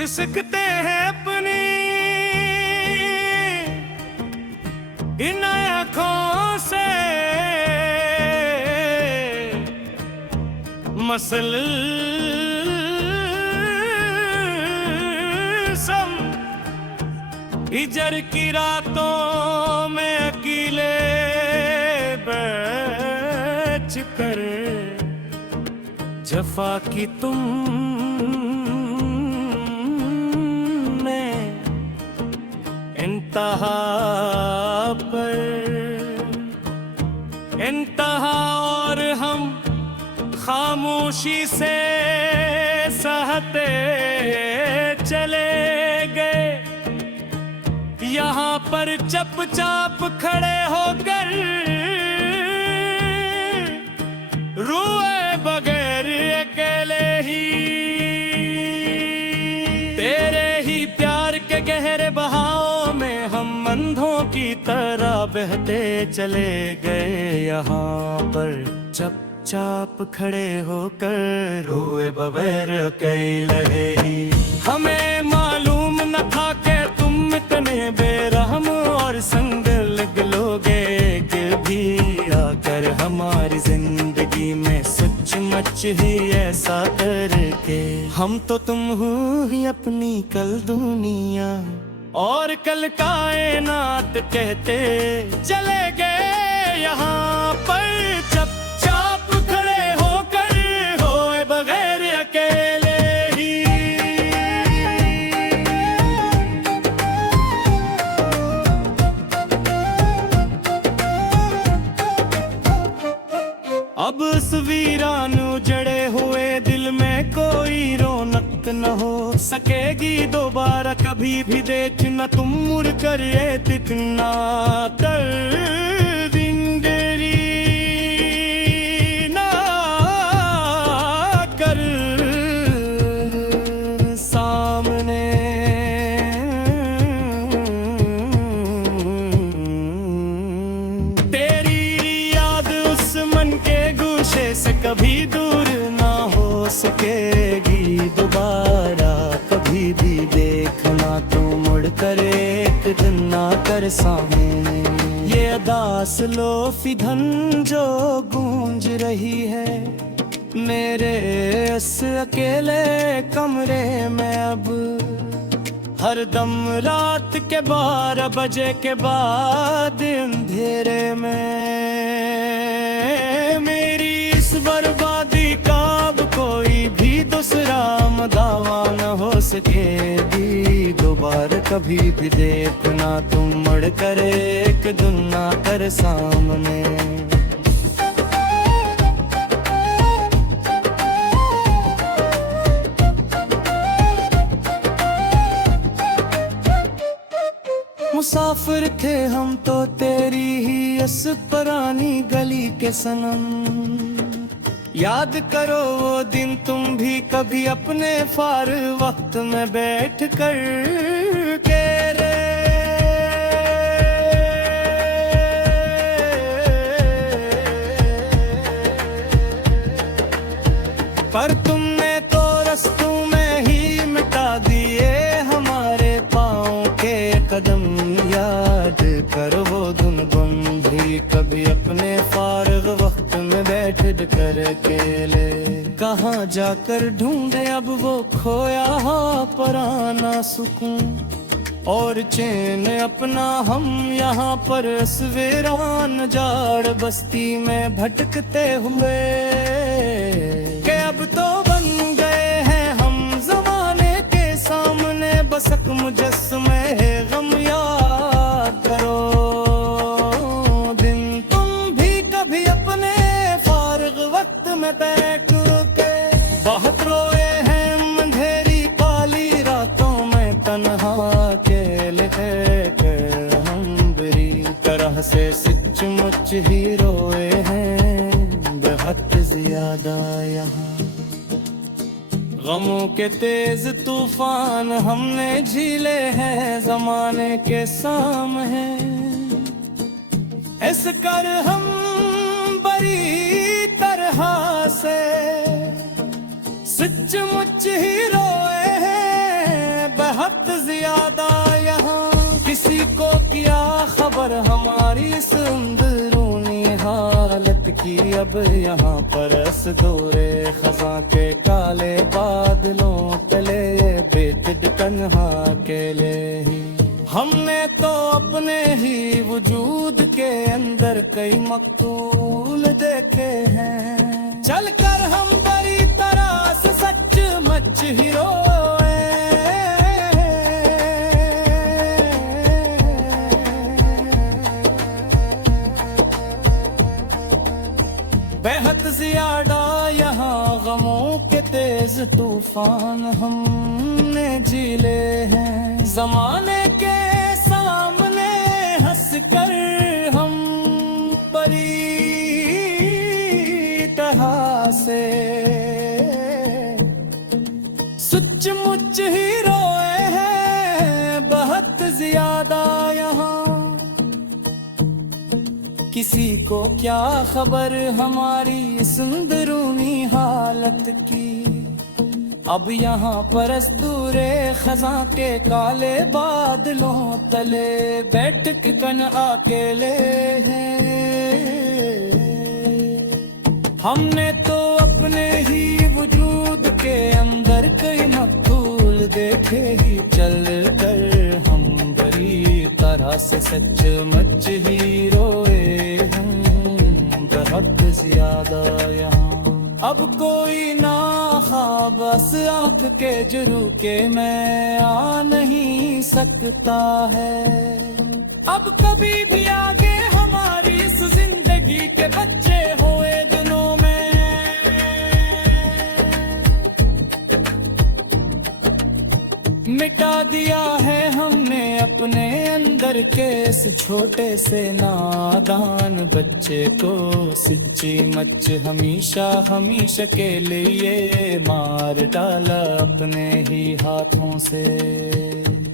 सिसकते हैं अपनी इन आँखों से, मसल सम हिजर की रातों में अकेले बैठ कर जफा की तुमने इंतहा पर इंतहा, और हम खामोशी से सहते चले गए। यहाँ पर चुपचाप खड़े होकर रोए बगैर अकेले ही, तेरे ही प्यार के गहरे बहाव में हम अंधों की तरह बहते चले गए। यहाँ पर चुपचाप खड़े होकर रोए बगैर अकेले ही। हमें मालूम न था कि तुम इतने बेरहम और संगल लोगे कि भी आकर हमारी जिंदगी में सचमुच ही ऐसा करके। हम तो तुम हो ही अपनी कल दुनिया और कल कायनात कहते चले गए। यहाँ पर चुपचाप खड़े होकर होए बगैर अकेले ही। अब उस वीरान उजड़े हुए दिल में कोई रौनक न हो सकेगी दोबारा कभी भी। देखना तुम मुड़ कर इतना कर दिंगरी ना कर सामने। तेरी याद उस मन के गुशे से कभी दूर ना हो सकेगी दोबारा कभी भी। देखना तू मुड़ कर एक दिन ना कर सामने। ये अदास लोफी धन जो गूंज रही है मेरे इस अकेले कमरे में अब, हर दम रात के 12 बजे के बाद अंधेरे में। मेरी इस बर्बादी का अब कोई भी दूसरा दावा न हो सकेगी दोबारा कभी भी। देखना तुम मुड़ कर एक दिन ना कर सामने। मुसाफिर थे हम तो तेरी ही इस पुरानी गली के सनम। याद करो वो दिन तुम भी कभी अपने फार वक्त में बैठ कर के रे। पर तुमने तो रस्तों में ही मिटा दिए हमारे पाँव के कदम। याद करो वो दिन गुम भी कभी अपने फारग वक्त में बैठ कर अकेले। कहाँ जाकर ढूंढे अब वो खोया हो पुराना सुकून और चैन अपना। हम यहाँ पर इस वीरान जाड़ बस्ती में भटकते हुए कि अब तो बन गए हैं हम जमाने के सामने बसक मुजस्समे है गम। याद करो दिन तुम भी कभी अपने फारग वक्त में बैठ के बहुत रोए हैं अंधेरी काली रातों में तन्हा अकेले के। हम बुरी तरह से सचमुच ही रोए हैं बहुत ज्यादा यहाँ। गमों के तेज तूफान हमने झीले हैं जमाने के सामने। इस कर हम बड़ी तरह से सचमुच ही रोए हैं ज्यादा यहाँ किसी को क्या खबर हमारी इस अंदरूनी हालत की। अब यहाँ परस दूरे खजा के काले बादलों तले बेखुद तन्हा अकेले ही। हमने तो अपने ही वजूद के अंदर कई मकतूल देखे हैं। चलकर हम बड़ी तरह से सचमुच ही रोए। बेहद ज्यादा यहाँ गमों के तेज तूफान हमने झेले हैं। जमाने के सामने हंसकर हम बड़ी तरह से सचमुच ही रोए हैं। बहुत ज्यादा यहाँ किसी को क्या खबर हमारी इस अंदरूनी हालत की। अब यहाँ परस्तूरे खजा के काले बादलों तले बैठ के कन अकेले हैं। हमने तो अपने ही वजूद के अंदर कई मकतूल देखे ही। चल कर हम बड़ी तरह से सचमुच ही रोए हम। बहुत ज्यादा यहाँ अब कोई ना ख्वाब बस आँख के जुरू के मैं आ नहीं सकता है। अब कभी भी आगे हमारी इस जिंदगी के बच्चे हुए दिनों में मिटा दिया है हमने अपने अंदर के इस छोटे से नादान बच्चे को। सच्ची मच हमेशा हमेशा के लिए मार डाला अपने ही हाथों से।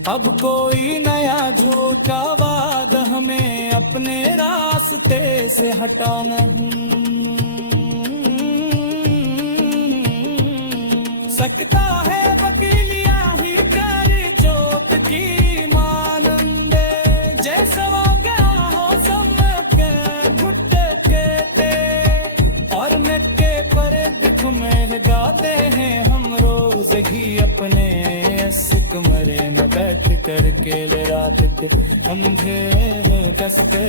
अब कोई नया झूठा वादा हमें अपने रास्ते से हटा नहीं सकता है। वकीलिया ही कर जोत की मानंदे जैसे वो गया हो समके घुट के और मिट्टे पर दुख में गाते हैं हम रोज ही अपने कमरे में बैठ कर के रात के अंधेरे कसते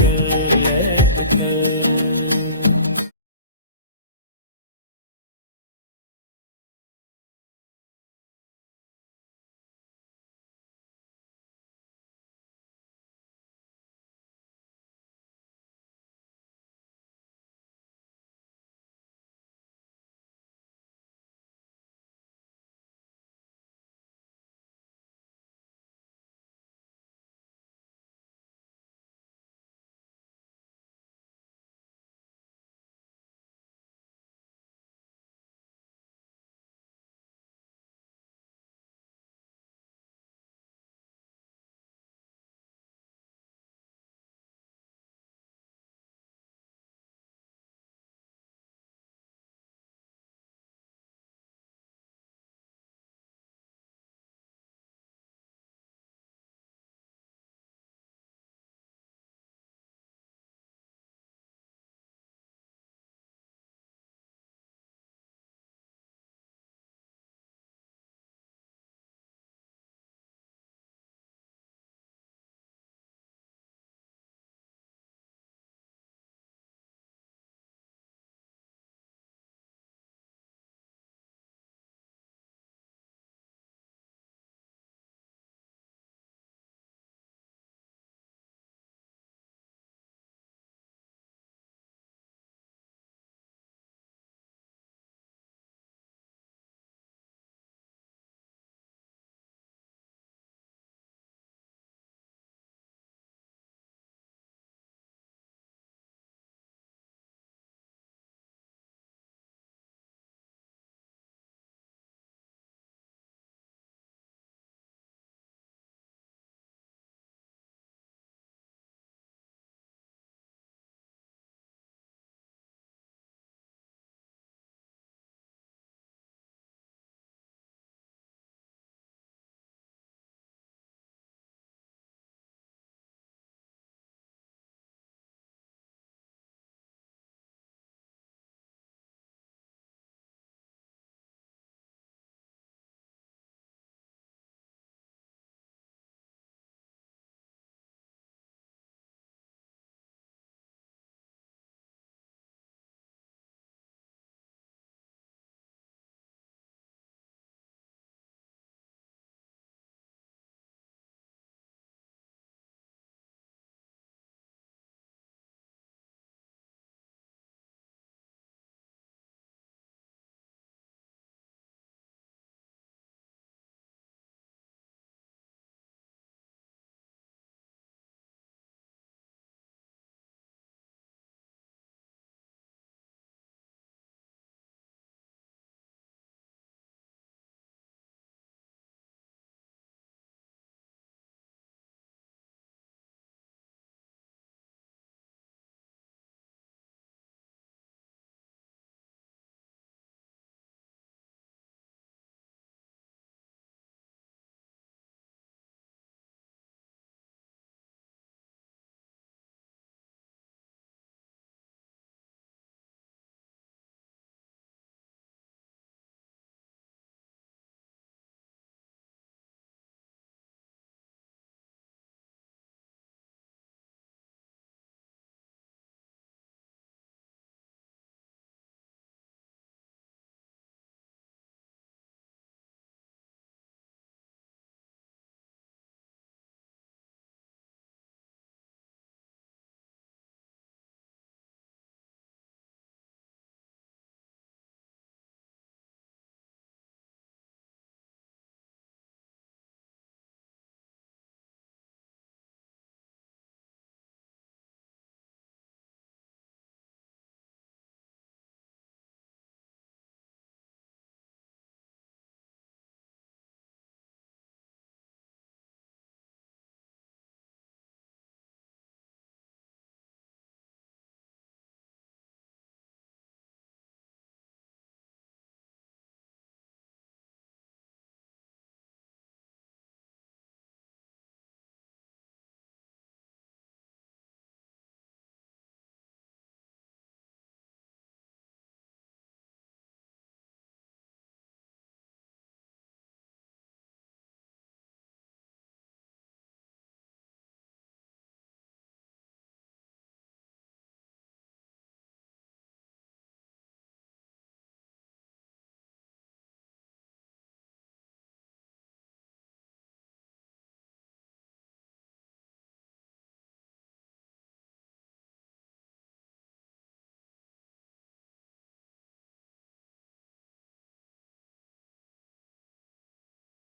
कर